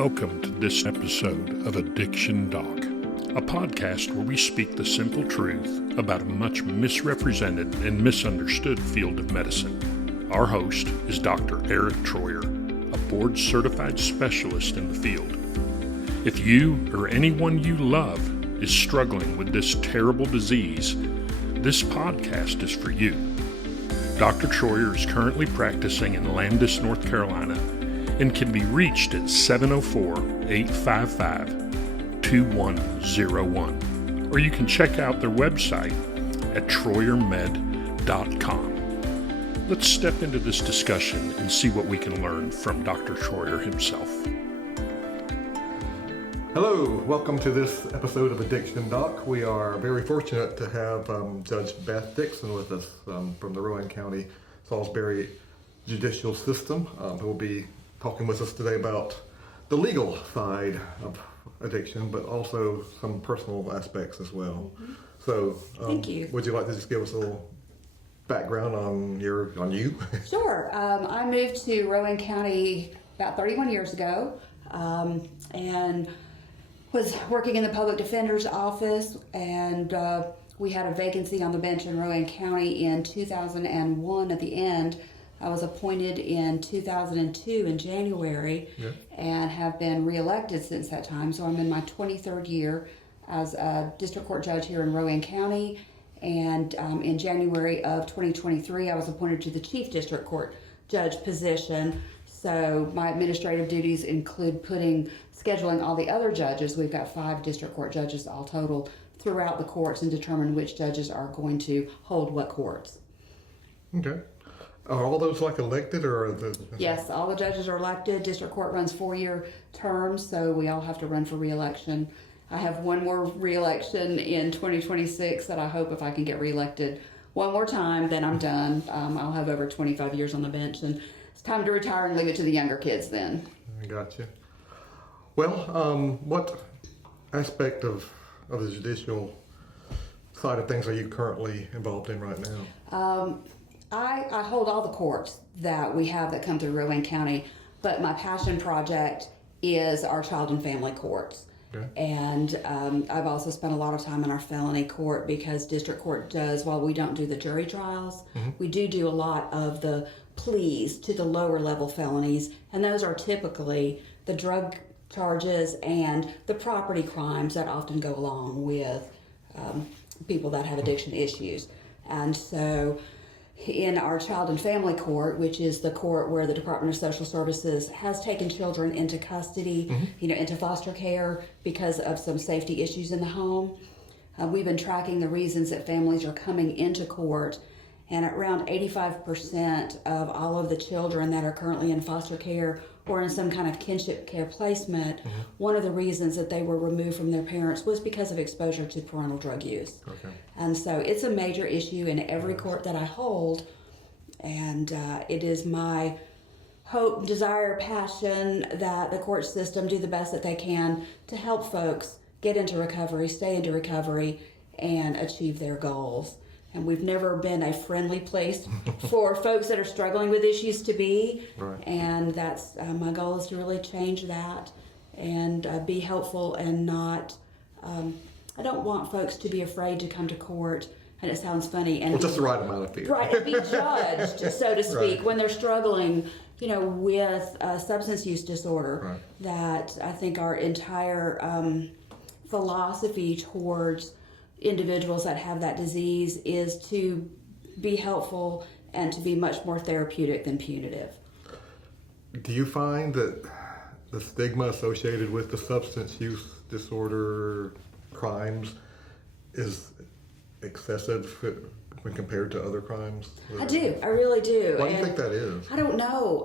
Welcome to this episode of Addiction Doc, a podcast where we speak the simple truth about a much misrepresented and misunderstood field of medicine. Our host is Dr. Eric Troyer, a board-certified specialist in the field. If you or anyone you love is struggling with this terrible disease, this podcast is for you. Dr. Troyer is currently practicing in Landis, North Carolina, and can be reached at 704-855-2101. Or you can check out their website at troyermed.com. Let's step into this discussion and see what we can learn from Dr. Troyer himself. Hello, welcome to this episode of Addiction Doc. We are very fortunate to have Judge Beth Dixon with us from the Rowan County Salisbury Judicial System, who will be talking with us today about the legal side of addiction, but also some personal aspects as well. Mm-hmm. So, thank you. Would you like to just give us a little background on you? Sure. I moved to Rowan County about 31 years ago, and was working in the public defender's office, and we had a vacancy on the bench in Rowan County in 2001 at the end. I was appointed in 2002 in January, and have been reelected since that time. So I'm in my 23rd year as a district court judge here in Rowan County. And in January of 2023, I was appointed to the chief district court judge position. So my administrative duties include scheduling all the other judges. We've got 5 district court judges all total throughout the courts, and determine which judges are going to hold what courts. Okay. Are all those elected, or are the... Yes, all the judges are elected. District court runs 4-year terms, so we all have to run for re-election. I have one more re-election in 2026 that I hope, if I can get re-elected one more time, then I'm done. I'll have over 25 years on the bench, and it's time to retire and leave it to the younger kids then. I gotcha. Well, what aspect of the judicial side of things are you currently involved in right now? I hold all the courts that we have that come through Rowan County, but my passion project is our child and family courts. Okay. And I've also spent a lot of time in our felony court, because district court does, while we don't do the jury trials, we do a lot of the pleas to the lower level felonies, and those are typically the drug charges and the property crimes that often go along with people that have addiction issues. And so in our child and family court, which is the court where the Department of Social Services has taken children into custody, into foster care because of some safety issues in the home, we've been tracking the reasons that families are coming into court, and around 85% of all of the children that are currently in foster care or in some kind of kinship care placement, one of the reasons that they were removed from their parents was because of exposure to parental drug use. Okay. And so it's a major issue in every court that I hold, and it is my hope, desire, passion that the court system do the best that they can to help folks get into recovery, stay into recovery, and achieve their goals. And we've never been a friendly place for folks that are struggling with issues to be. Right. And that's my goal, is to really change that and be helpful, and not, I don't want folks to be afraid to come to court, and it sounds funny. And just the right amount of fear. Right, and be judged, so to speak, when they're struggling, with a substance use disorder. Right. That I think our entire philosophy towards individuals that have that disease is to be helpful and to be much more therapeutic than punitive. Do you find that the stigma associated with the substance use disorder crimes is excessive when compared to other crimes? I do. I really do. Why do you think that is? I don't know.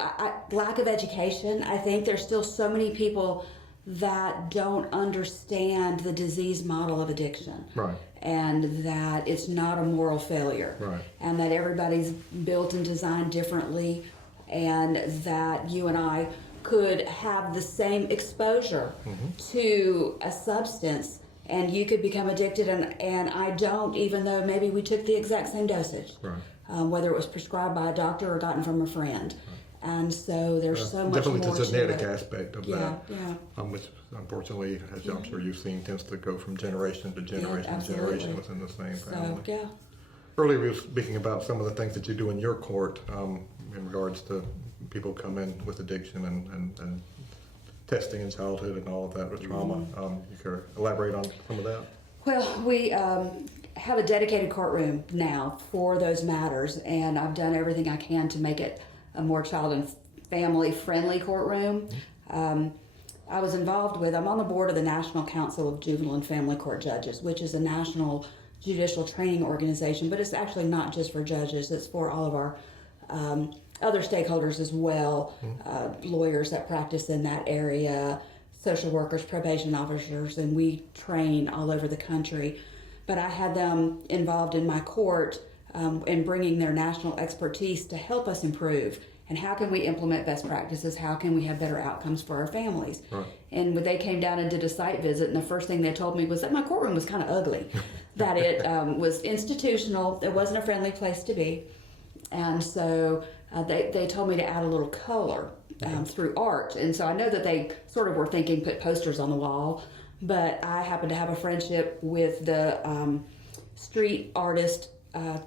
Lack of education. I think there's still so many people that don't understand the disease model of addiction. Right. And that it's not a moral failure. Right. And that everybody's built and designed differently, and that you and I could have the same exposure to a substance, and you could become addicted, and I don't, even though maybe we took the exact same dosage. Right. Whether it was prescribed by a doctor or gotten from a friend. Right. And so there's so much definitely more the to genetic it. aspect of Yeah, that, yeah. which unfortunately, as I'm sure you've seen, tends to go from generation to generation to absolutely. generation within the same family. So, yeah. Earlier we were speaking about some of the things that you do in your court in regards to people come in with addiction and testing in childhood and all of that with trauma. You could elaborate on some of that? Well, we have a dedicated courtroom now for those matters, and I've done everything I can to make it a more child and family friendly courtroom. I was involved I'm on the board of the National Council of Juvenile and Family Court Judges, which is a national judicial training organization, but it's actually not just for judges, it's for all of our other stakeholders as well, lawyers that practice in that area, social workers, probation officers, and we train all over the country. But I had them involved in my court in bringing their national expertise to help us improve. And how can we implement best practices? How can we have better outcomes for our families? Right. And when they came down and did a site visit, and the first thing they told me was that my courtroom was kind of ugly, that it was institutional, it wasn't a friendly place to be. And so they told me to add a little color through art. And so I know that they sort of were thinking put posters on the wall, but I happen to have a friendship with the street artist,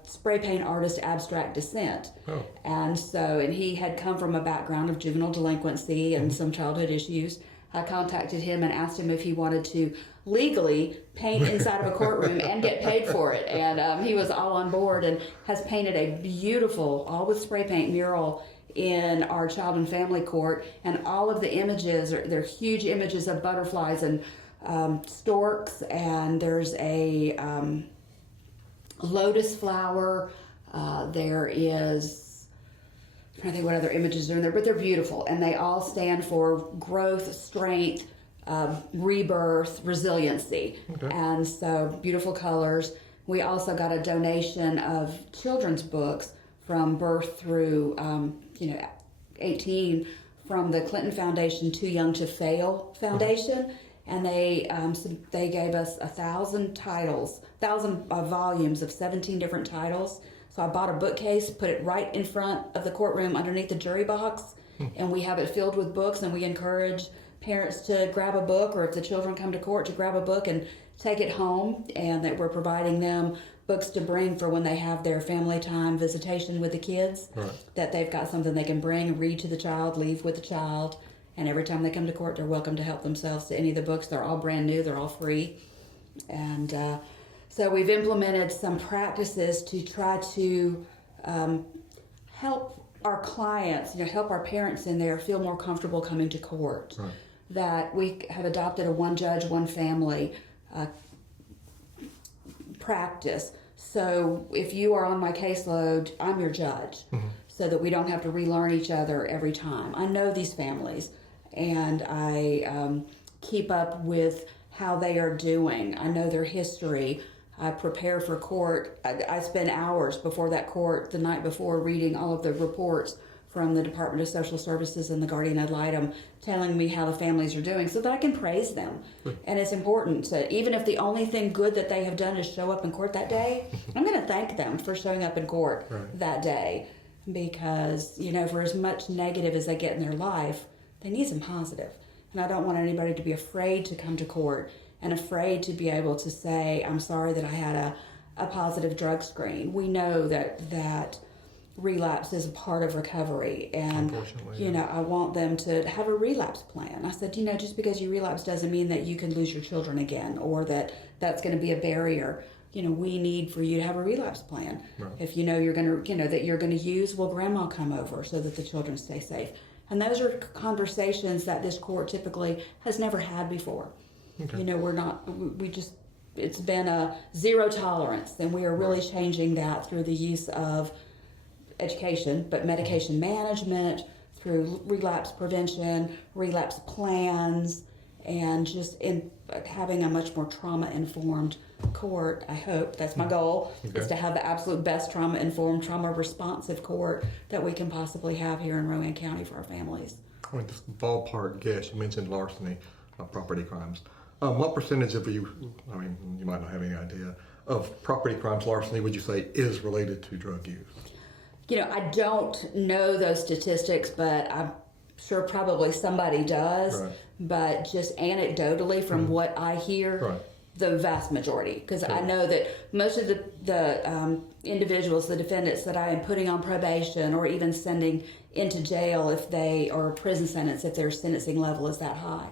spray paint artist Abstract Descent. Oh. And he had come from a background of juvenile delinquency and some childhood issues. I contacted him and asked him if he wanted to legally paint inside of a courtroom and get paid for it. And he was all on board and has painted a beautiful, all with spray paint mural in our child and family court. And all of the images, they're huge images of butterflies and storks, and there's a lotus flower. There is, I'm trying to think what other images are in there, but they're beautiful, and they all stand for growth, strength, rebirth, resiliency. Okay. And so beautiful colors. We also got a donation of children's books from birth through 18 from the Clinton Foundation Too Young to Fail Foundation. And they gave us 1,000 titles, 1,000 volumes of 17 different titles. So I bought a bookcase, put it right in front of the courtroom underneath the jury box, and we have it filled with books, and we encourage parents to grab a book, or if the children come to court, to grab a book and take it home, and that we're providing them books to bring for when they have their family time visitation with the kids, right. That they've got something they can bring, read to the child, leave with the child. And every time they come to court, they're welcome to help themselves to any of the books. They're all brand new. They're all free. And so we've implemented some practices to try to help our clients, help our parents in there feel more comfortable coming to court. Right. That we have adopted a one judge, one family practice. So if you are on my caseload, I'm your judge. Mm-hmm. So that we don't have to relearn each other every time. I know these families, and I keep up with how they are doing. I know their history. I prepare for court. I spend hours before that court, the night before, reading all of the reports from the Department of Social Services and the guardian ad litem, telling me how the families are doing so that I can praise them. And it's important to, even if the only thing good that they have done is show up in court that day, I'm going to thank them for showing up in court that day. Because, for as much negative as they get in their life, they need some positive. And I don't want anybody to be afraid to come to court and afraid to be able to say, I'm sorry that I had a positive drug screen. We know that relapse is a part of recovery. And, I want them to have a relapse plan. I said, just because you relapse doesn't mean that you can lose your children again, or that that's going to be a barrier. We need for you to have a relapse plan. Right. If you're going to, that you're going to use, will grandma come over so that the children stay safe? And those are conversations that this court typically has never had before. Okay. It's been a zero tolerance, and we are really changing that through the use of education, but medication management, through relapse prevention, relapse plans, and just in having a much more trauma-informed court. I hope that's my goal, is to have the absolute best trauma-informed, trauma-responsive court that we can possibly have here in Rowan County for our families. This ballpark guess, you mentioned larceny, property crimes. What percentage of you might not have any idea, of property crimes, larceny, would you say is related to drug use? I don't know those statistics, but I'm sure probably somebody does. Right. But just anecdotally from what I hear, Right. the vast majority, because I know that most of the individuals, the defendants that I am putting on probation or even sending into jail if they, or prison sentence if their sentencing level is that high,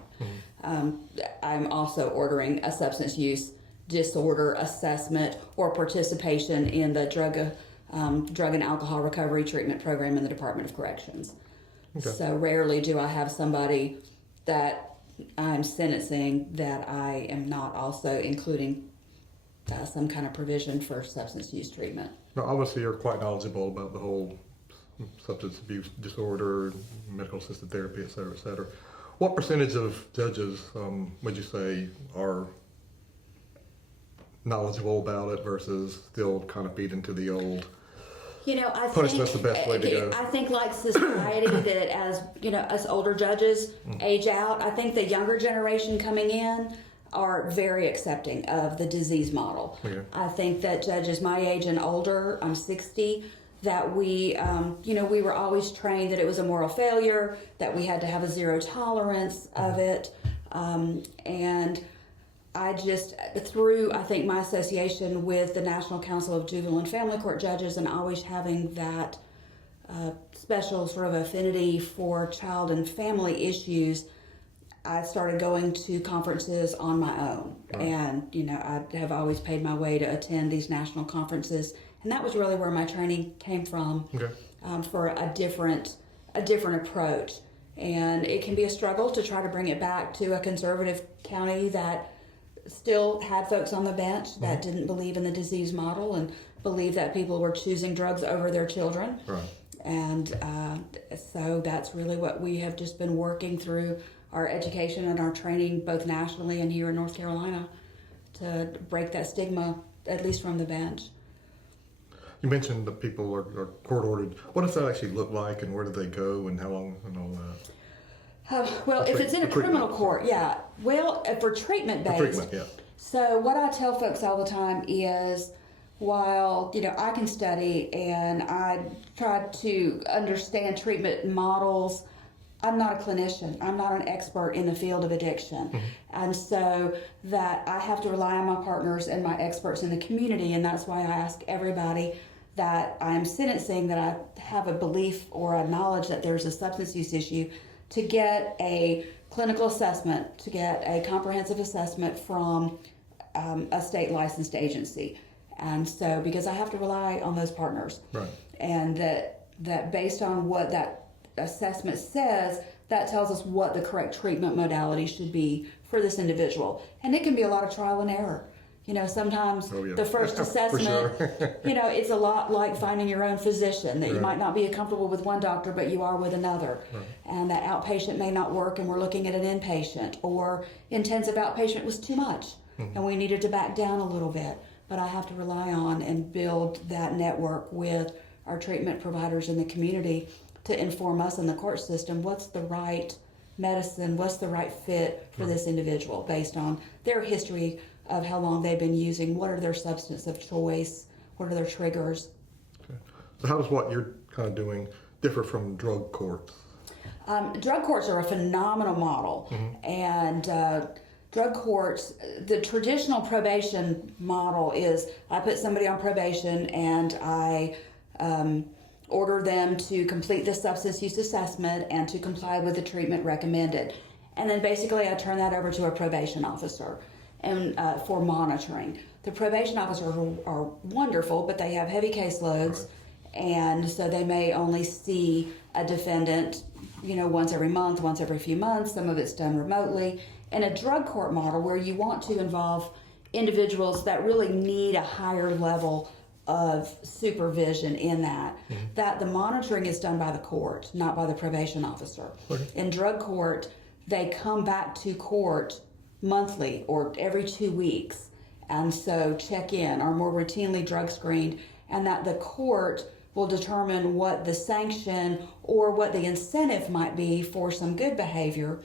I'm also ordering a substance use disorder assessment or participation in the drug and alcohol recovery treatment program in the Department of Corrections. Okay. So rarely do I have somebody that I'm sentencing that I am not also including some kind of provision for substance use treatment. Now, obviously, you're quite knowledgeable about the whole substance abuse disorder, medical assisted therapy, et cetera, et cetera. What percentage of judges would you say are knowledgeable about it versus still kind of feed into the old I punishment's think the best way to go? I think like society that as, us older judges age out, I think the younger generation coming in are very accepting of the disease model. Okay. I think that judges my age and older, I'm 60, that we, we were always trained that it was a moral failure, that we had to have a zero tolerance of it. And I just, through, I think, my association with the National Council of Juvenile and Family Court Judges and always having that special sort of affinity for child and family issues, I started going to conferences on my own. Right. And, I have always paid my way to attend these national conferences. And that was really where my training came from, Okay. For a different approach. And it can be a struggle to try to bring it back to a conservative county that still had folks on the bench that didn't believe in the disease model and believed that people were choosing drugs over their children. Right. And so that's really what we have just been working through our education and our training, both nationally and here in North Carolina, to break that stigma, at least from the bench. You mentioned that people are court ordered. What does that actually look like, and where do they go, and how long, and all that? Well, if it's in a criminal court, yeah. Well, for treatment-based. Treatment, yeah. So what I tell folks all the time is, while, I can study and I try to understand treatment models, I'm not a clinician. I'm not an expert in the field of addiction. And so that I have to rely on my partners and my experts in the community, and that's why I ask everybody that I'm sentencing that I have a belief or a knowledge that there's a substance use issue to get a clinical assessment, to get a comprehensive assessment from a state licensed agency. And so, because I have to rely on those partners. Right. And that based on what that assessment says, that tells us what the correct treatment modality should be for this individual. And it can be a lot of trial and error. Sometimes the first assessment, it's a lot like finding your own physician, that you might not be comfortable with one doctor, but you are with another. Right. And that outpatient may not work and we're looking at an inpatient, or intensive outpatient was too much and we needed to back down a little bit. But I have to rely on and build that network with our treatment providers in the community to inform us in the court system what's the right medicine, what's the right fit for this individual based on their history of how long they've been using, what are their substance of choice, what are their triggers. Okay. So how does what you're kind of doing differ from drug courts? Drug courts are a phenomenal model. And drug courts, the traditional probation model is I put somebody on probation and I order them to complete the substance use assessment and to comply with the treatment recommended. And then basically I turn that over to a probation officer and for monitoring. The probation officers are wonderful, but they have heavy caseloads, and so they may only see a defendant, once every month, once every few months. Some of it's done remotely. In a drug court model where you want to involve individuals that really need a higher level of supervision in that the monitoring is done by the court, not by the probation officer. In drug court, they come back to court monthly or every 2 weeks, and so check in, are more routinely drug screened, and that the court will determine what the sanction or what the incentive might be for some good behavior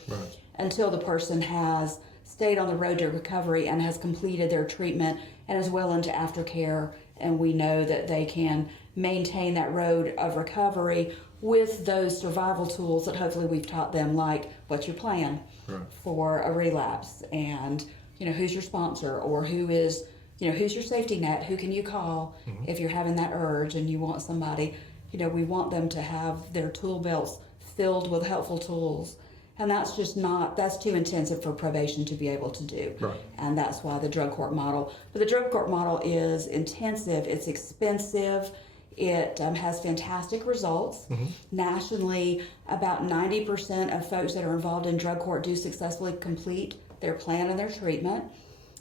until the person has stayed on the road to recovery and has completed their treatment and is well into aftercare and we know that they can maintain that road of recovery with those survival tools that hopefully we've taught them, like what's your plan for a relapse, and who's your sponsor, or who's your safety net, who can you call if you're having that urge and you want somebody. We want them to have their tool belts filled with helpful tools. And that's too intensive for probation to be able to do. Right. And that's why the drug court model. But the drug court model is intensive, it's expensive, it has fantastic results. Nationally, about 90% of folks that are involved in drug court do successfully complete their plan and their treatment.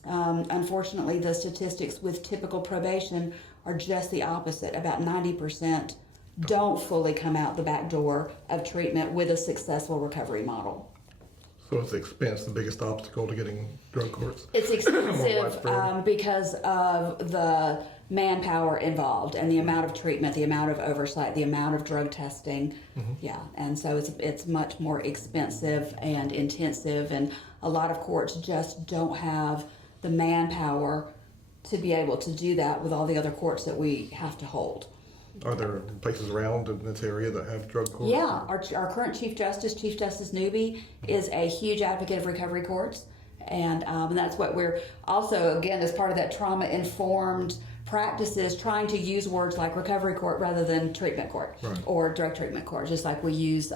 Unfortunately, the statistics with typical probation are just the opposite. About 90% don't fully come out the back door of treatment with a successful recovery model. So is expense the biggest obstacle to getting drug courts? It's expensive because of the manpower involved and the amount of treatment, the amount of oversight, the amount of drug testing. Yeah, and so it's much more expensive and intensive, and a lot of courts just don't have the manpower to be able to do that with all the other courts that we have to hold. Are there places around in this area that have drug courts? Yeah, our current Chief Justice Newby, is a huge advocate of recovery courts, and that's what we're also, again, as part of that trauma-informed practices, trying to use words like recovery court rather than treatment court or drug treatment court, just like we use.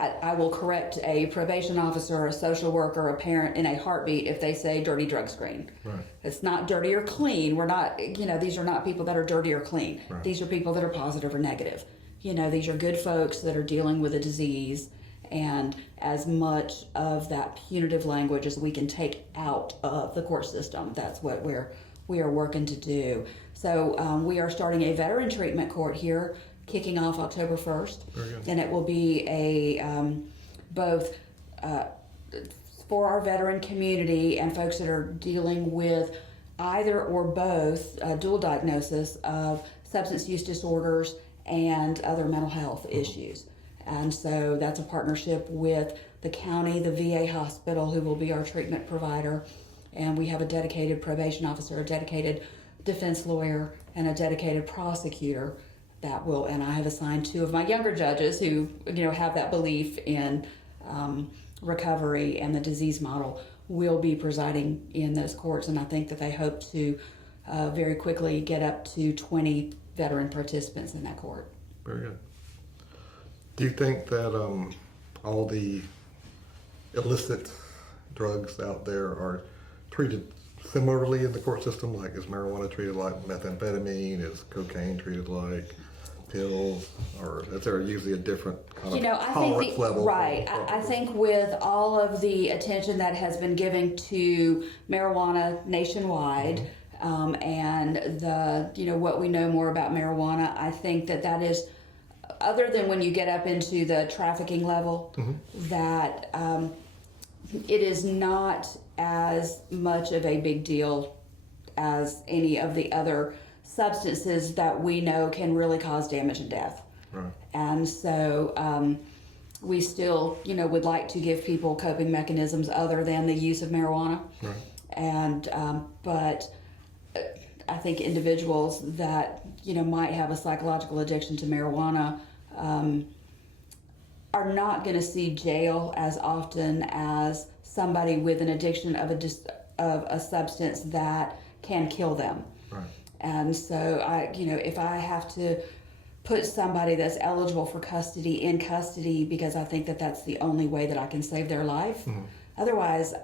I will correct a probation officer, a social worker, a parent in a heartbeat if they say dirty drug screen. Right. It's not dirty or clean. We're not, these are not people that are dirty or clean. Right. These are people that are positive or negative. These are good folks that are dealing with a disease, and as much of that punitive language as we can take out of the court system, that's what we are working to do. So we are starting a veteran treatment court here, kicking off October 1st. Very good. And it will be both for our veteran community and folks that are dealing with either or both dual diagnosis of substance use disorders and other mental health issues. And so that's a partnership with the county, the VA hospital, who will be our treatment provider. And we have a dedicated probation officer, a dedicated defense lawyer, and a dedicated prosecutor that will, and I have assigned 2 of my younger judges who, have that belief in recovery and the disease model, will be presiding in those courts. And I think that they hope to very quickly get up to 20 veteran participants in that court. Very good. Do you think that all the illicit drugs out there are treated similarly in the court system? Like, is marijuana treated like methamphetamine? Is cocaine treated like pills? Or is there usually a different kind of tolerance level? Right. I think with all of the attention that has been given to marijuana nationwide, and the what we know more about marijuana, I think that is, other than when you get up into the trafficking level, that it is not as much of a big deal as any of the other substances that we know can really cause damage and death. Right. And so we still, would like to give people coping mechanisms other than the use of marijuana. Right. And but I think individuals that might have a psychological addiction to marijuana are not going to see jail as often as somebody with an addiction of a substance that can kill them. Right. And so if I have to put somebody that's eligible for custody in custody, because I think that that's the only way that I can save their life. Otherwise,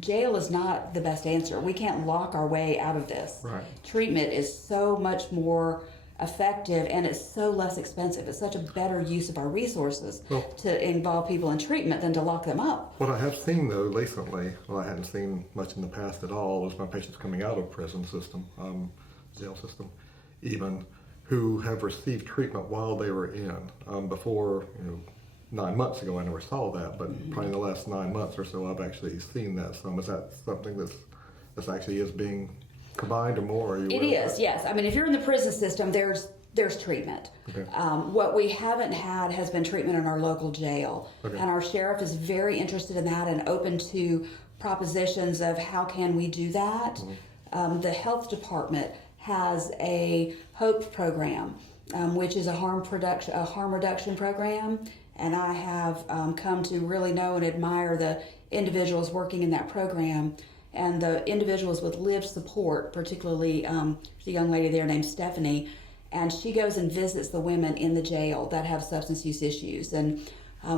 jail is not the best answer. We can't lock our way out of this. Right. Treatment is so much more effective, and it's so less expensive. It's such a better use of our resources to involve people in treatment than to lock them up. What I have seen, though, recently, well, I hadn't seen much in the past at all, was my patients coming out of prison system, jail system, even, who have received treatment while they were in. Before, 9 months ago, I never saw that, but probably in the last 9 months or so, I've actually seen that some. Is that something that's actually is being combined or more? It is, yes. I mean, if you're in the prison system, there's treatment. Okay. What we haven't had has been treatment in our local jail. Okay. And our sheriff is very interested in that and open to propositions of how can we do that. The health department has a HOPE program, which is a harm reduction program, and I have come to really know and admire the individuals working in that program, and the individuals with lived support, particularly there's a young lady there named Stephanie, and she goes and visits the women in the jail that have substance use issues, and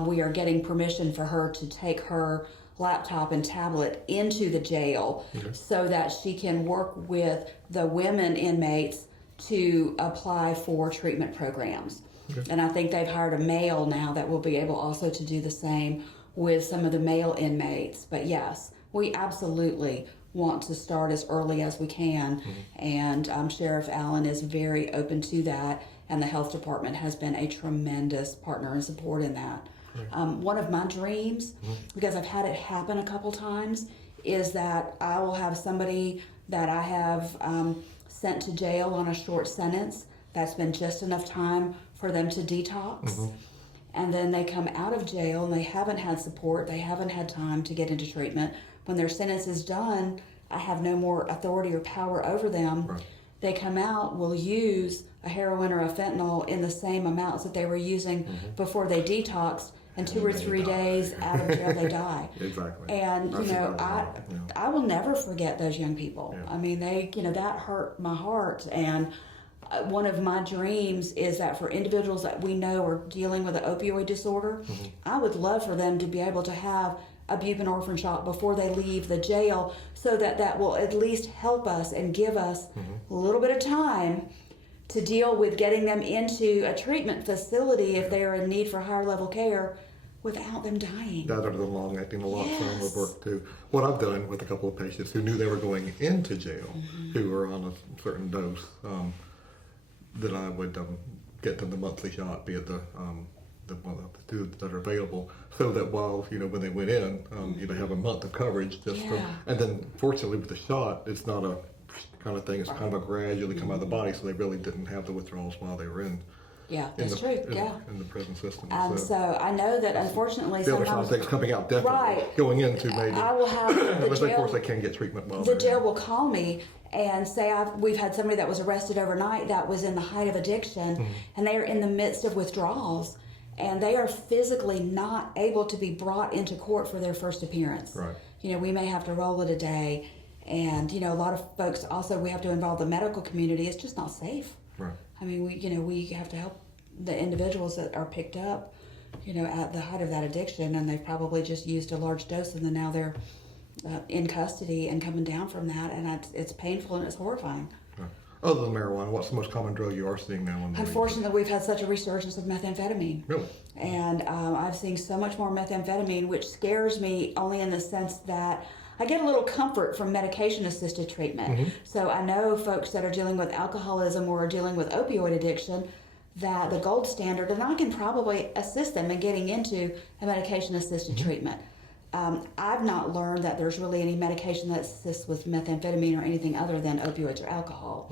we are getting permission for her to take her laptop and tablet into the jail so that she can work with the women inmates to apply for treatment programs. And I think they've hired a male now that will be able also to do the same with some of the male inmates. But yes, we absolutely want to start as early as we can, and Sheriff Allen is very open to that, and the health department has been a tremendous partner and support in that. One of my dreams, because I've had it happen a couple times, is that I will have somebody that I have sent to jail on a short sentence that's been just enough time for them to detox. And then they come out of jail and they haven't had support, they haven't had time to get into treatment. When their sentence is done, I have no more authority or power over them. They come out, will use a heroin or a fentanyl in the same amounts that they were using before they detoxed, and 2 or 3 days out of jail they die. And I will never forget those young people. I mean, that hurt my heart. And one of my dreams is that for individuals that we know are dealing with an opioid disorder, I would love for them to be able to have a buprenorphine shot before they leave the jail, so that will at least help us and give us a little bit of time to deal with getting them into a treatment facility if they are in need for higher level care without them dying. That are the long-acting naloxone would work too. What I've done with a couple of patients who knew they were going into jail, who were on a certain dose, that I would get them the monthly shot, be it the two that are available, so that while when they went in, they have a month of coverage and then fortunately with the shot, it's not a kind of thing. It's kind of a gradually come out of the body, so they really didn't have the withdrawals while they were in. Yeah, that's true. In the prison system. So I know that unfortunately the other side of things coming out definitely going into maybe. I will have unless of course they can get treatment while the jail will call me and say we've had somebody that was arrested overnight that was in the height of addiction, and they are in the midst of withdrawals, and they are physically not able to be brought into court for their first appearance. We may have to roll it a day, and a lot of folks also, we have to involve the medical community. It's just not safe. I mean, we have to help the individuals that are picked up, at the height of that addiction, and they've probably just used a large dose, and then now they're in custody and coming down from that, and it's painful and it's horrifying. Other than marijuana, what's the most common drug you are seeing now? Unfortunately, we've had such a resurgence of methamphetamine. Really? And I've seen so much more methamphetamine, which scares me only in the sense that I get a little comfort from medication-assisted treatment. So I know folks that are dealing with alcoholism or are dealing with opioid addiction, that the gold standard, and I can probably assist them in getting into a medication-assisted treatment. I've not learned that there's really any medication that assists with methamphetamine or anything other than opioids or alcohol.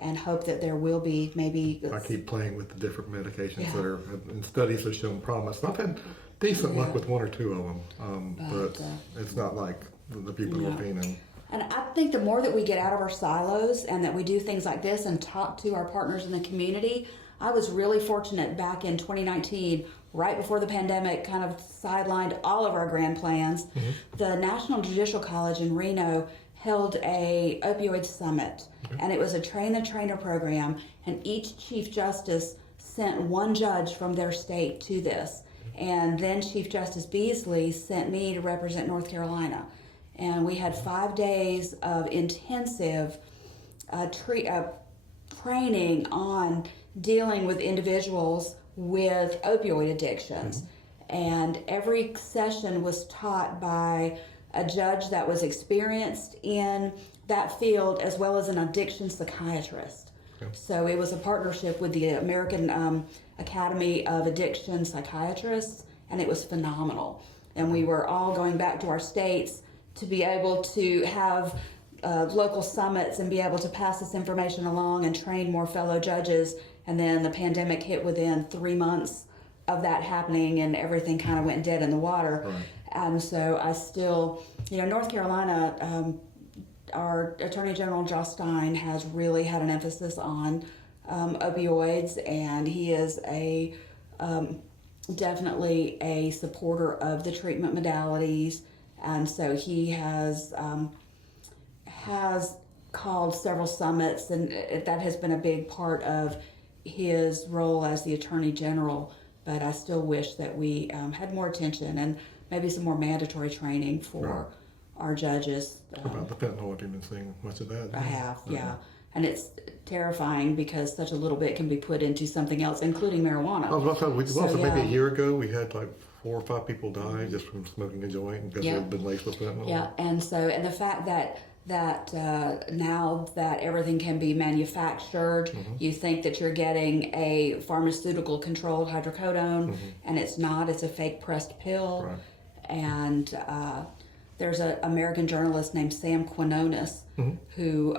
And hope that there will be maybe. I keep playing with the different medications that are, and studies have shown promise. And I've had decent luck with 1 or 2 of them, but it's not like the buprenorphine. And I think the more that we get out of our silos and that we do things like this and talk to our partners in the community. I was really fortunate back in 2019, right before the pandemic kind of sidelined all of our grand plans. The National Judicial College in Reno held a opioid summit, and it was a train-the-trainer program, and each Chief Justice sent one judge from their state to this. And then Chief Justice Beasley sent me to represent North Carolina. And we had 5 days of intensive training on dealing with individuals with opioid addictions. And every session was taught by a judge that was experienced in that field, as well as an addiction psychiatrist. So it was a partnership with the American Academy of Addiction Psychiatrists, and it was phenomenal. And we were all going back to our states to be able to have local summits and be able to pass this information along and train more fellow judges. And then the pandemic hit within 3 months of that happening, and everything kind of went dead in the water. And so I still, North Carolina, our Attorney General Josh Stein has really had an emphasis on opioids, and he is definitely a supporter of the treatment modalities, and so he has called several summits, and that has been a big part of his role as the Attorney General. But I still wish that we had more attention and maybe some more mandatory training for our judges. About the fentanyl, have you been seeing much of that? I have, yeah. And it's terrifying because such a little bit can be put into something else, including marijuana. I was about to say, maybe a year ago we had like 4 or 5 people die just from smoking a joint because they've been laced with fentanyl. Yeah, and the fact that now that everything can be manufactured, you think that you're getting a pharmaceutical controlled hydrocodone, and it's not. It's a fake pressed pill. Right. And there's an American journalist named Sam Quinones who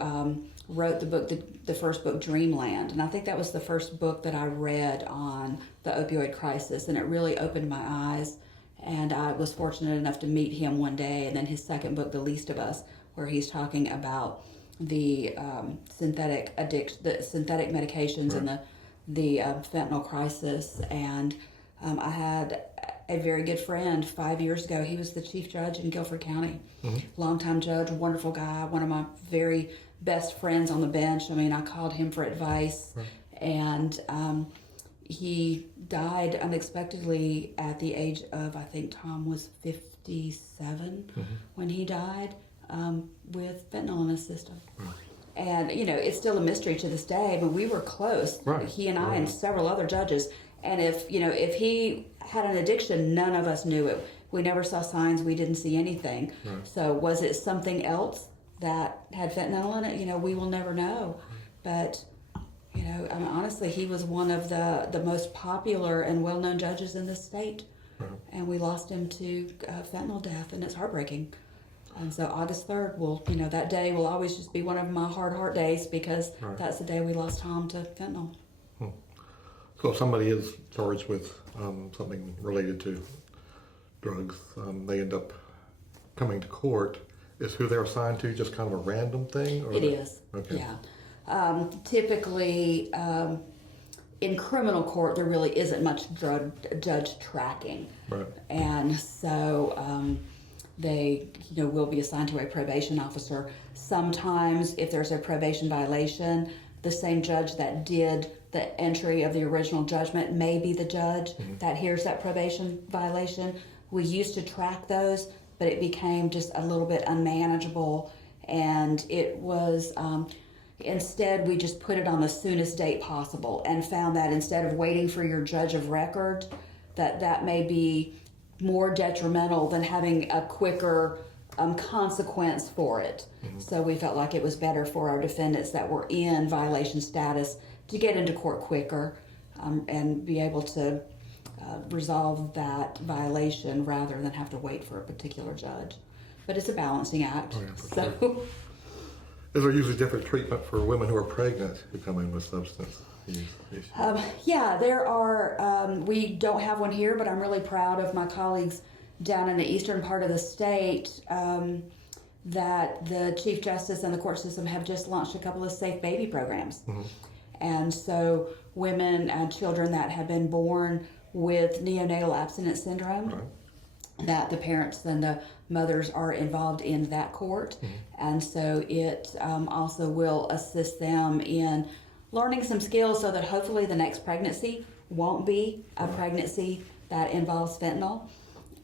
wrote the book, the first book, Dreamland. And I think that was the first book that I read on the opioid crisis, and it really opened my eyes. And I was fortunate enough to meet him one day. And then his second book, The Least of Us, where he's talking about the synthetic medications and the fentanyl crisis. And I had a very good friend 5 years ago. He was the chief judge in Guilford County, longtime judge, wonderful guy, one of my very best friends on the bench. I mean, I called him for advice, and he died unexpectedly at the age of, I think Tom was 57 when he died. With fentanyl in his system. And, it's still a mystery to this day, but we were close. He and I and several other judges. And if he had an addiction, none of us knew it. We never saw signs. We didn't see anything. So was it something else that had fentanyl in it? We will never know. But, honestly, he was one of the most popular and well-known judges in this state. And we lost him to fentanyl death, and it's heartbreaking. And so August 3rd that day will always just be one of my hard days, because that's the day we lost Tom to fentanyl. So if somebody is charged with something related to drugs, they end up coming to court. Is who they're assigned to just kind of a random thing? Or It is. Okay. Yeah. Typically, in criminal court, there really isn't much judge tracking. Right. And so they will be assigned to a probation officer. Sometimes if there's a probation violation, the same judge that did the entry of the original judgment may be the judge that hears that probation violation. We used to track those, but it became just a little bit unmanageable, and it was instead we just put it on the soonest date possible, and found that instead of waiting for your judge of record, that may be more detrimental than having a quicker consequence for it. So we felt like it was better for our defendants that were in violation status to get into court quicker and be able to resolve that violation rather than have to wait for a particular judge. But it's a balancing act. Sure. Is there usually different treatment for women who are pregnant who come in with substance use issues? Yeah, there are. We don't have one here, but I'm really proud of my colleagues down in the eastern part of the state that the Chief Justice and the court system have just launched a couple of safe baby programs. And so women and children that have been born with neonatal abstinence syndrome, that the parents and the mothers are involved in that court. And so it also will assist them in learning some skills so that hopefully the next pregnancy won't be a pregnancy that involves fentanyl.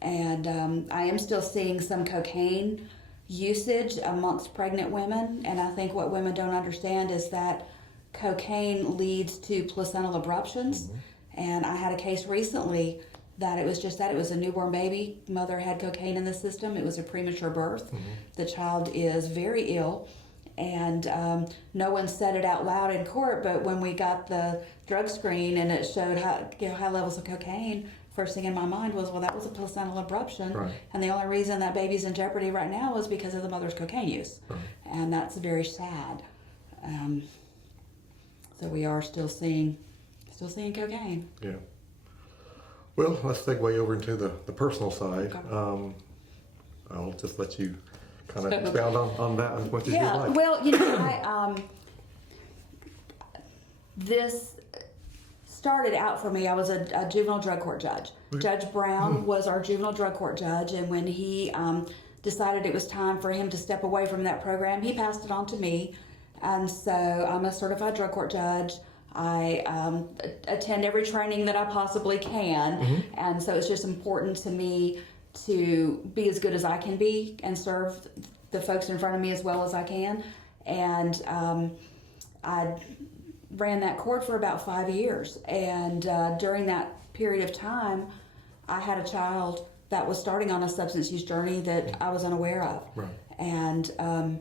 And I am still seeing some cocaine usage amongst pregnant women, and I think what women don't understand is that cocaine leads to placental abruptions. And I had a case recently that it was a newborn baby. Mother had cocaine in the system. It was a premature birth. The child is very ill, and no one said it out loud in court, but when we got the drug screen and it showed high levels of cocaine, first thing in my mind was, well, that was a placental abruption, and the only reason that baby's in jeopardy right now is because of the mother's cocaine use, and that's very sad. So we are still seeing cocaine. Yeah. Well, let's segue over into the personal side. Okay. I'll just let you kind of expound on that as much as you like. Well, this started out for me. I was a juvenile drug court judge. Judge Brown was our juvenile drug court judge, and when he decided it was time for him to step away from that program, he passed it on to me. And so I'm a certified drug court judge. I attend every training that I possibly can, and so it's just important to me to be as good as I can be and serve the folks in front of me as well as I can. And I ran that court for about 5 years, and during that period of time, I had a child that was starting on a substance use journey that I was unaware of. Right. And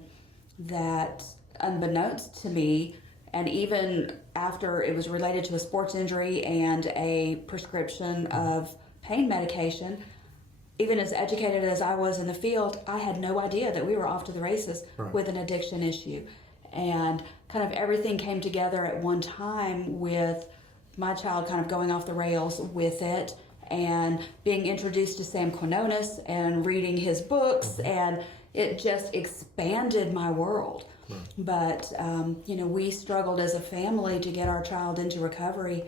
that, unbeknownst to me, and even after it was related to a sports injury and a prescription of pain medication, even as educated as I was in the field, I had no idea that we were off to the races with an addiction issue. And kind of everything came together at one time with my child kind of going off the rails with it, and being introduced to Sam Quinones and reading his books, and it just expanded my world. But, we struggled as a family to get our child into recovery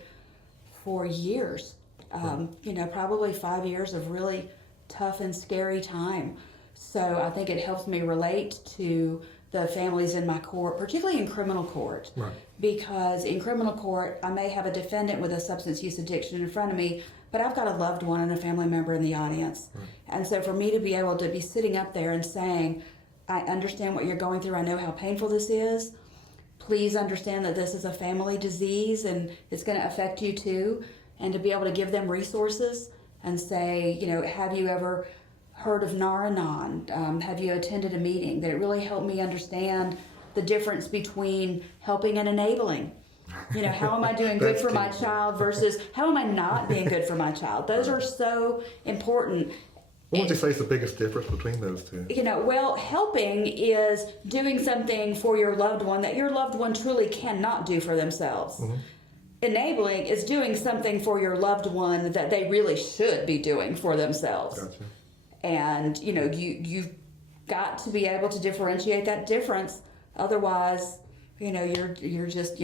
for years, probably 5 years of really tough and scary time. So I think it helps me relate to the families in my court, particularly in criminal court. Right. Because in criminal court, I may have a defendant with a substance use addiction in front of me, but I've got a loved one and a family member in the audience. Right. And so for me to be able to be sitting up there and saying, I understand what you're going through, I know how painful this is, please understand that this is a family disease and it's going to affect you too, and to be able to give them resources and say, have you ever heard of Nar-Anon? Have you attended a meeting? That it really helped me understand the difference between helping and enabling. How am I doing good for my child versus how am I not being good for my child? Those are so important. What would you say is the biggest difference between those two? Helping is doing something for your loved one that your loved one truly cannot do for themselves. Enabling is doing something for your loved one that they really should be doing for themselves. Gotcha. And, you've got to be able to differentiate that difference. Otherwise, you're just,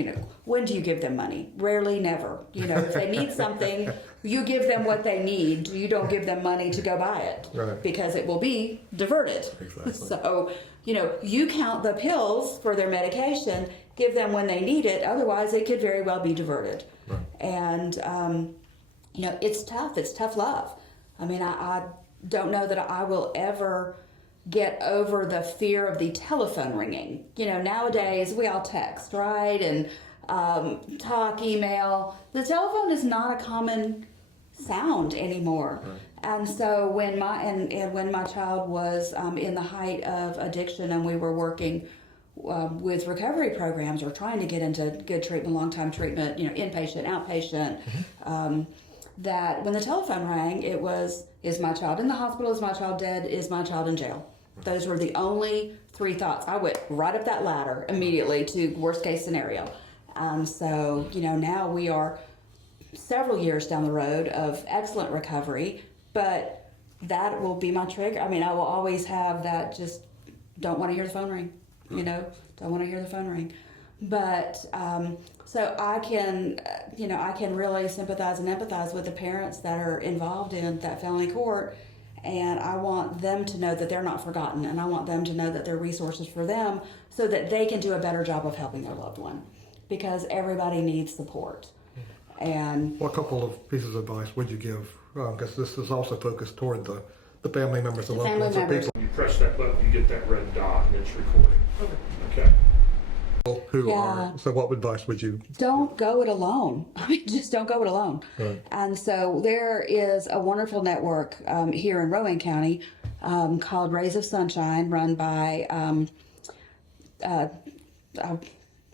when do you give them money? Rarely, never. If they need something, you give them what they need. You don't give them money to go buy it. Right. Because it will be diverted. Exactly. So, you count the pills for their medication, give them when they need it. Otherwise, it could very well be diverted. Right. And, it's tough. It's tough love. I mean, I don't know that I will ever get over the fear of the telephone ringing. Nowadays we all text, right? And talk, email. The telephone is not a common sound anymore. Right. And so when my child was in the height of addiction, and we were working with recovery programs or trying to get into good treatment, long-time treatment, inpatient, outpatient, that when the telephone rang, it was, is my child in the hospital? Is my child dead? Is my child in jail? Those were the only three thoughts. I went right up that ladder immediately to worst case scenario. So, now we are several years down the road of excellent recovery, but that will be my trigger. I mean, I will always have that, just don't want to hear the phone ring, don't want to hear the phone ring. But, so I can, I can really sympathize and empathize with the parents that are involved in that family court. And I want them to know that they're not forgotten, and I want them to know that there are resources for them so that they can do a better job of helping their loved one, because everybody needs support. And what couple of pieces of advice would you give? Because this is also focused toward the family members and loved ones of people. When you press that button, you get that red dot, and it's recording. Okay. So what advice would you? Don't go it alone. I mean, just don't go it alone. Right. And so there is a wonderful network here in Rowan County called Rays of Sunshine, run by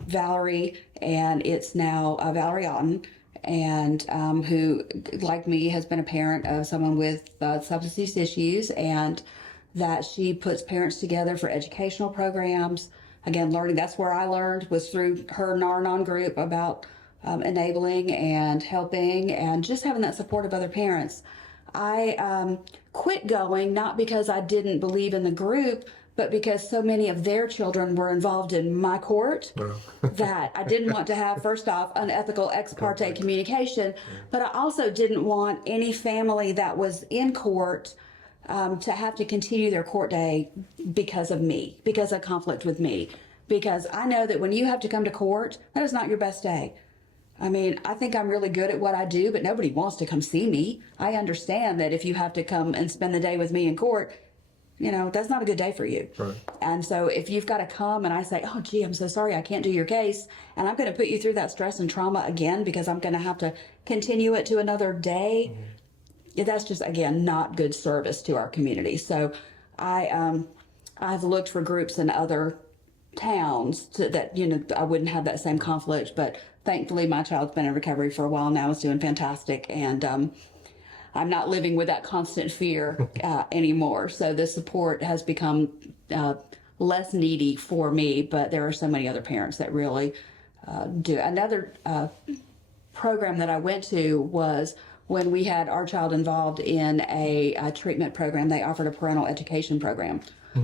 Valerie, and it's now Valerie Otten, and who, like me, has been a parent of someone with substance use issues, and that she puts parents together for educational programs. Again, learning, that's where I learned, was through her Nar-Anon group about enabling and helping and just having that support of other parents. I quit going, not because I didn't believe in the group, but because so many of their children were involved in my court, that I didn't want to have, first off, unethical ex parte communication, but I also didn't want any family that was in court to have to continue their court day because of me, because of conflict with me. Because I know that when you have to come to court, that is not your best day. I mean, I think I'm really good at what I do, but nobody wants to come see me. I understand that if you have to come and spend the day with me in court, you know, that's not a good day for you. Right. And so if you've got to come and I say, oh, gee, I'm so sorry, I can't do your case, and I'm going to put you through that stress and trauma again because I'm going to have to continue it to another day, that's just, again, not good service to our community. So I've looked for groups in other towns that, you know, I wouldn't have that same conflict, but thankfully my child's been in recovery for a while now, is doing fantastic, and I'm not living with that constant fear anymore. So the support has become less needy for me, but there are so many other parents that really do. Another program that I went to was when we had our child involved in a treatment program. They offered a parental education program,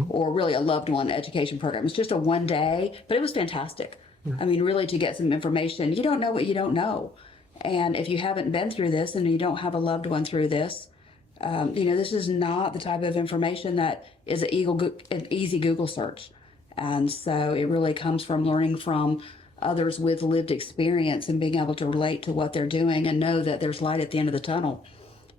or really a loved one education program. It's just a one day, but it was fantastic. I mean, really, to get some information. You don't know what you don't know. And if you haven't been through this and you don't have a loved one through this, you know, this is not the type of information that is an easy Google search. And so it really comes from learning from others with lived experience and being able to relate to what they're doing and know that there's light at the end of the tunnel.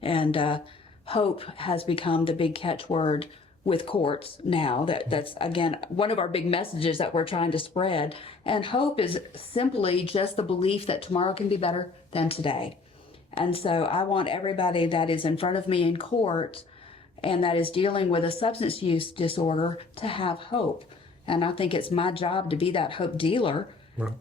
And hope has become the big catchword with courts now. That's, again, one of our big messages that we're trying to spread. And hope is simply just the belief that tomorrow can be better than today. And so I want everybody that is in front of me in court and that is dealing with a substance use disorder to have hope. And I think it's my job to be that hope dealer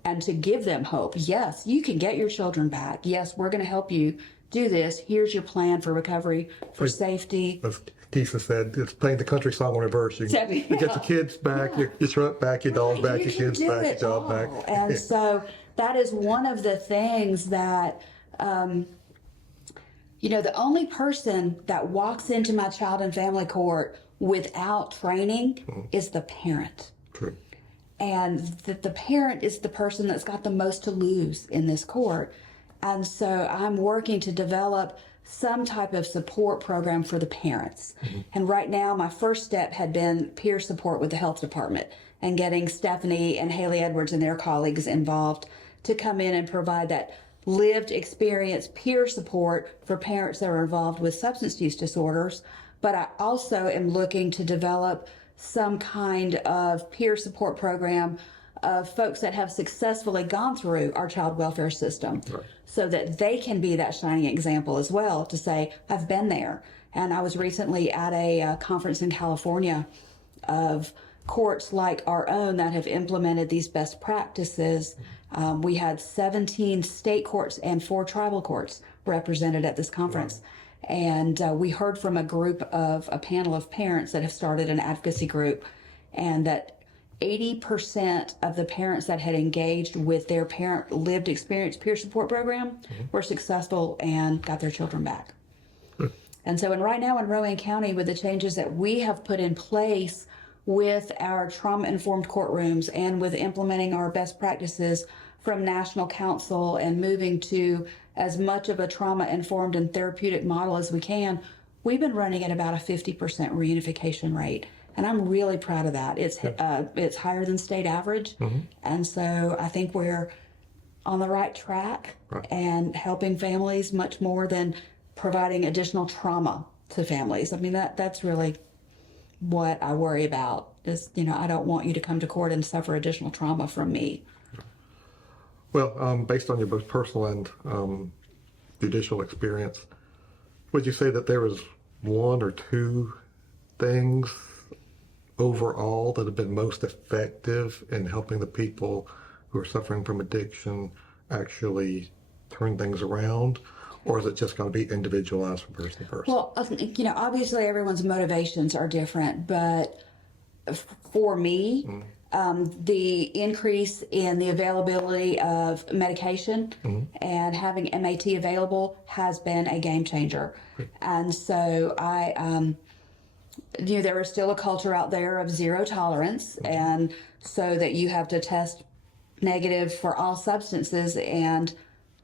and to give them hope. Yes, you can get your children back. Yes, we're going to help you do this. Here's your plan for recovery, for safety. As Keisha said, it's playing the country song in reverse. You get your kids back, your truck back, your dog back, your kids back, your job back. And so that is one of the things that, you know, the only person that walks into my child and family court without training is the parent. True. And that the parent is the person that's got the most to lose in this court. And so I'm working to develop some type of support program for the parents. And right now, my first step had been peer support with the health department and getting Stephanie and Haley Edwards and their colleagues involved to come in and provide that lived experience peer support for parents that are involved with substance use disorders. But I also am looking to develop some kind of peer support program of folks that have successfully gone through our child welfare system, so that they can be that shining example as well, to say, I've been there. And I was recently at a conference in California of courts like our own that have implemented these best practices. We had 17 state courts and 4 tribal courts represented at this conference. And we heard from a panel of parents that have started an advocacy group, and that 80% of the parents that had engaged with their parent lived experience peer support program were successful and got their children back. And so right now in Rowan County, with the changes that we have put in place with our trauma-informed courtrooms and with implementing our best practices from National Council and moving to as much of a trauma-informed and therapeutic model as we can, we've been running at about a 50% reunification rate. And I'm really proud of that. It's higher than state average. And so I think we're on the right track and helping families much more than providing additional trauma to families. I mean, that's really what I worry about is, you know, I don't want you to come to court and suffer additional trauma from me. Well, based on your both personal and judicial experience, would you say that there was one or two things overall that have been most effective in helping the people who are suffering from addiction actually turn things around? Or is it just going to be individualized from person to person? Well, you know, obviously everyone's motivations are different, but for me, the increase in the availability of medication and having MAT available has been a game changer. And so there is still a culture out there of zero tolerance, and so that you have to test negative for all substances. And,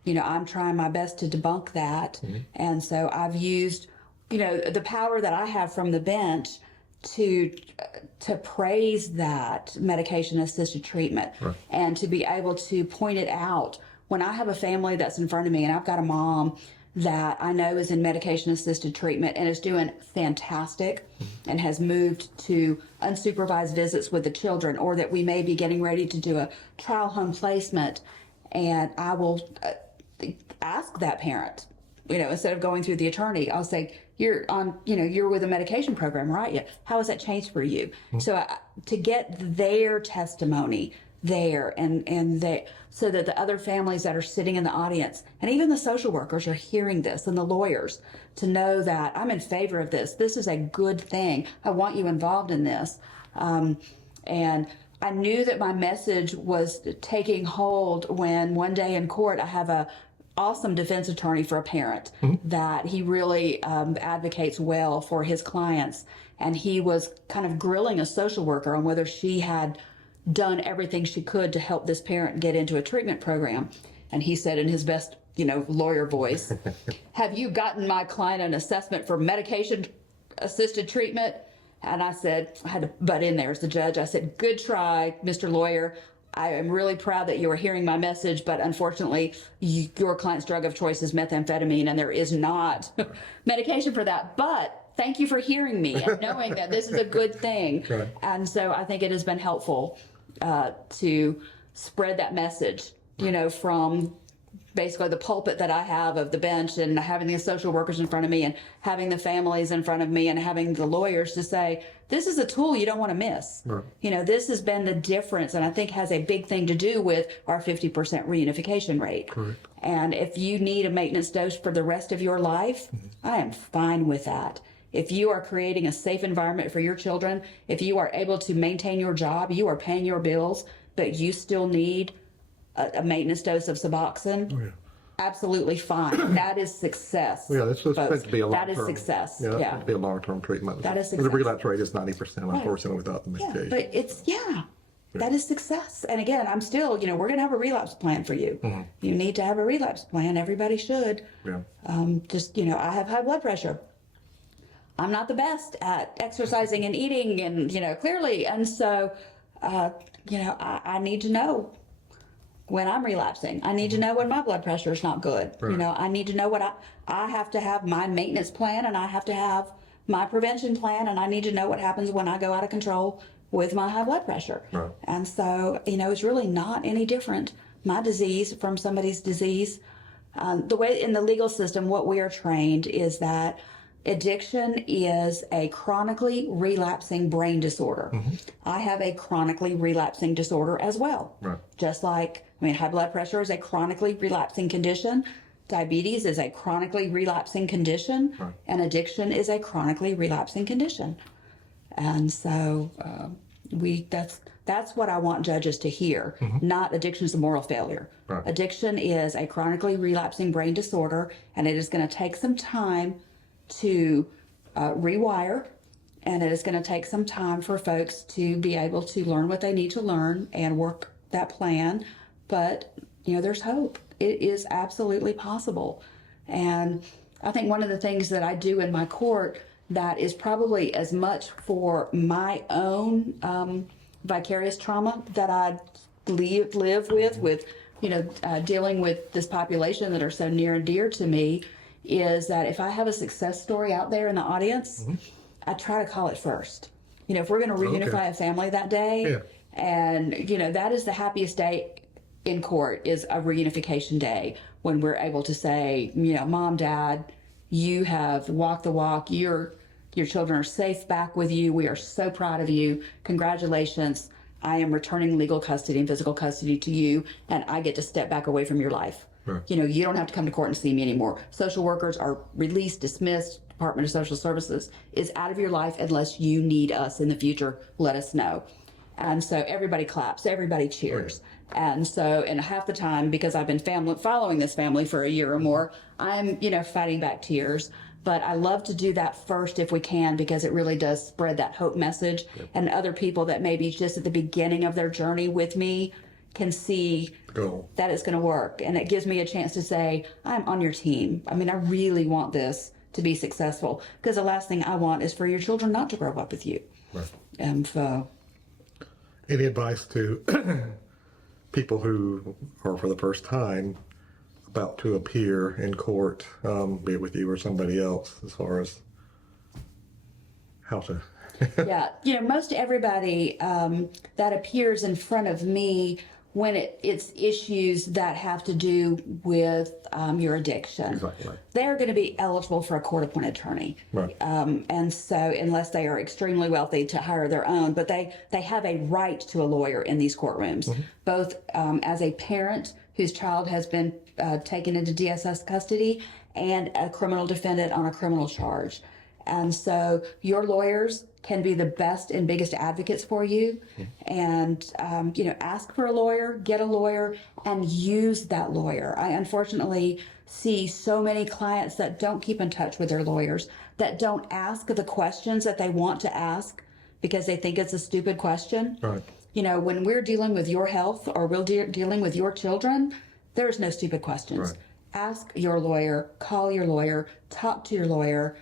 I'm trying my best to debunk that. And so I've used, the power that I have from the bench to praise that medication-assisted treatment, and to be able to point it out when I have a family that's in front of me, and I've got a mom that I know is in medication-assisted treatment and is doing fantastic and has moved to unsupervised visits with the children, or that we may be getting ready to do a trial home placement, and I will ask that parent, instead of going through the attorney, I'll say, you're with a medication program, right? Yeah. How has that changed for you? So to get their testimony there, and so that the other families that are sitting in the audience, and even the social workers, are hearing this, and the lawyers, to know that I'm in favor of this. This is a good thing. I want you involved in this. And I knew that my message was taking hold when one day in court I have a awesome defense attorney for a parent that he really advocates well for his clients, and he was kind of grilling a social worker on whether she had done everything she could to help this parent get into a treatment program. And he said in his best lawyer voice, have you gotten my client an assessment for medication assisted treatment? And I said, I had to butt in there as the judge. I said, good try, Mr. Lawyer. I am really proud that you are hearing my message, but unfortunately, your client's drug of choice is methamphetamine, and there is not medication for that. But thank you for hearing me and knowing that this is a good thing. Right. And so I think it has been helpful to spread that message, from basically the pulpit that I have of the bench, and having the social workers in front of me, and having the families in front of me, and having the lawyers, to say, this is a tool you don't want to miss. Right. This has been the difference, and I think has a big thing to do with our 50% reunification rate. Correct. And if you need a maintenance dose for the rest of your life, I am fine with that. If you are creating a safe environment for your children, if you are able to maintain your job, you are paying your bills, but you still need a maintenance dose of Suboxone, absolutely fine. That is success. Yeah, that's supposed to be a long-term. That is success. Yeah, that's supposed to be a long-term treatment. That is success. The relapse rate is 90%, unfortunately, without the medication. Yeah, but it's, that is success. And again, I'm still, we're going to have a relapse plan for you. You need to have a relapse plan. Everybody should. Yeah. I have high blood pressure. I'm not the best at exercising and eating, and, clearly. And so, I need to know when I'm relapsing. I need to know when my blood pressure is not good. Right. I need to know what I have to have my maintenance plan, and I have to have my prevention plan, and I need to know what happens when I go out of control with my high blood pressure. Right. And so, it's really not any different, my disease from somebody's disease. The way in the legal system, what we are trained is that addiction is a chronically relapsing brain disorder. I have a chronically relapsing disorder as well. Right. Just like, high blood pressure is a chronically relapsing condition. Diabetes is a chronically relapsing condition. Right. And addiction is a chronically relapsing condition. And so that's what I want judges to hear. Not addiction is a moral failure. Right. Addiction is a chronically relapsing brain disorder, and it is going to take some time to rewire, and it is going to take some time for folks to be able to learn what they need to learn and work that plan. But, there's hope. It is absolutely possible. And I think one of the things that I do in my court that is probably as much for my own vicarious trauma that I live with, dealing with this population that are so near and dear to me, is that if I have a success story out there in the audience, I try to call it first. If we're going to reunify a family that day, and, that is the happiest day in court, is a reunification day, when we're able to say, Mom, Dad, you have walked the walk. Your children are safe back with you. We are so proud of you. Congratulations. I am returning legal custody and physical custody to you, and I get to step back away from your life. Right. You don't have to come to court and see me anymore. Social workers are released, dismissed. Department of Social Services is out of your life unless you need us in the future. Let us know. And so everybody claps, everybody cheers. Right. And so, and half the time, because I've been following this family for a year or more, I'm, fighting back tears. But I love to do that first if we can, because it really does spread that hope message. And other people that maybe just at the beginning of their journey with me can see that it's going to work. And it gives me a chance to say, I'm on your team. I mean, I really want this to be successful, because the last thing I want is for your children not to grow up with you. Right. And so, any advice to people who are for the first time about to appear in court, be it with you or somebody else, as far as how to? yeah, most everybody that appears in front of me, when it's issues that have to do with your addiction, Exactly. they're going to be eligible for a court-appointed attorney. Right. And so unless they are extremely wealthy to hire their own, but they have a right to a lawyer in these courtrooms, both as a parent whose child has been taken into DSS custody and a criminal defendant on a criminal charge. And so your lawyers can be the best and biggest advocates for you. And, ask for a lawyer, get a lawyer, and use that lawyer. I unfortunately see so many clients that don't keep in touch with their lawyers, that don't ask the questions that they want to ask because they think it's a stupid question. Right. When we're dealing with your health or we're dealing with your children, there's no stupid questions. Right. Ask your lawyer, call your lawyer, talk to your lawyer.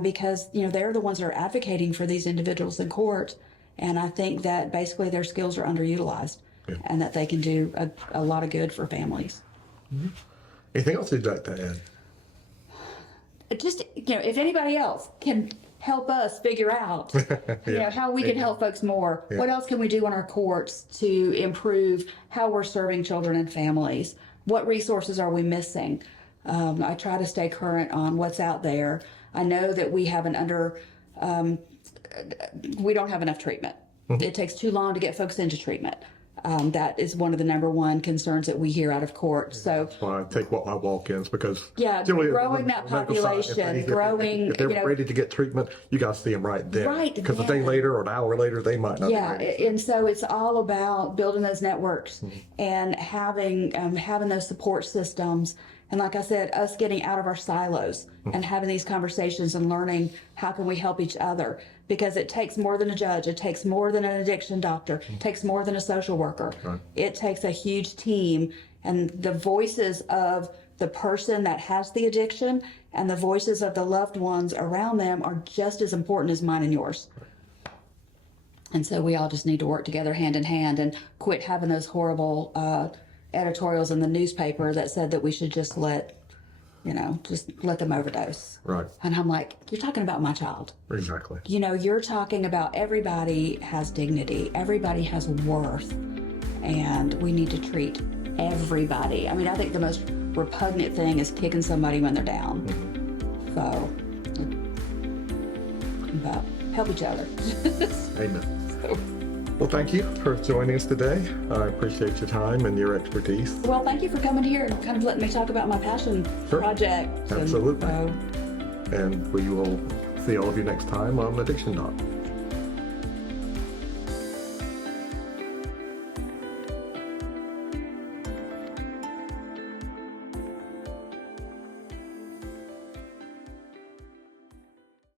Because, they're the ones that are advocating for these individuals in court. And I think that basically their skills are underutilized and that they can do a lot of good for families. Anything else you'd like to add? Just, if anybody else can help us figure out, how we can help folks more. What else can we do in our courts to improve how we're serving children and families? What resources are we missing? I try to stay current on what's out there. I know that we have we don't have enough treatment. It takes too long to get folks into treatment. That is one of the number one concerns that we hear out of court. So that's why I take my walk-ins, because growing that population, if they're ready to get treatment, you got to see them right then. Right because a day later or an hour later, they might not. Yeah, be ready. and so it's all about building those networks and having those support systems. And like I said, us getting out of our silos and having these conversations and learning how can we help each other, because it takes more than a judge. It takes more than an addiction doctor. It takes more than a social worker. Right. It takes a huge team, and the voices of the person that has the addiction and the voices of the loved ones around them are just as important as mine and yours. Right. And so we all just need to work together hand in hand and quit having those horrible editorials in the newspaper that said that we should just let them overdose. Right. And I'm like, you're talking about my child. Exactly. You're talking about everybody has dignity. Everybody has worth. And we need to treat everybody. I mean, I think the most repugnant thing is kicking somebody when they're down. So, but help each other. Amen. So. Well, thank you for joining us today. I appreciate your time and your expertise. Well, thank you for coming here and kind of letting me talk about my passion project. Absolutely. And we will see all of you next time on Addiction Doc.